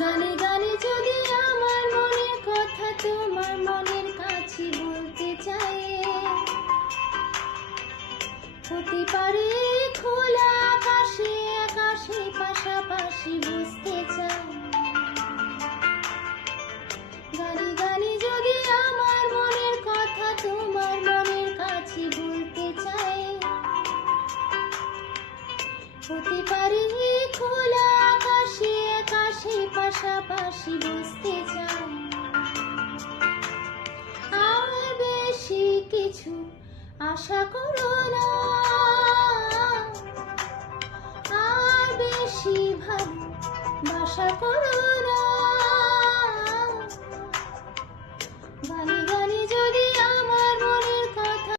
গানে গানে যদি আমার মনের কথা তোমার মনের কাছে বলতে চাই, হতে পারে খোলা আকাশে আকাশে পাশাপাশি বুঝতে চাই। গানে গানে যদি আমার মনের কথা তোমার মনের কাছে বলতে চাই, হতে পারে খোলা আকাশে আকাশে পাশাপাশি বুঝতে চাই। আর বেশি কিছু আশা করো না, আর বেশি ভালোবাসা করো না।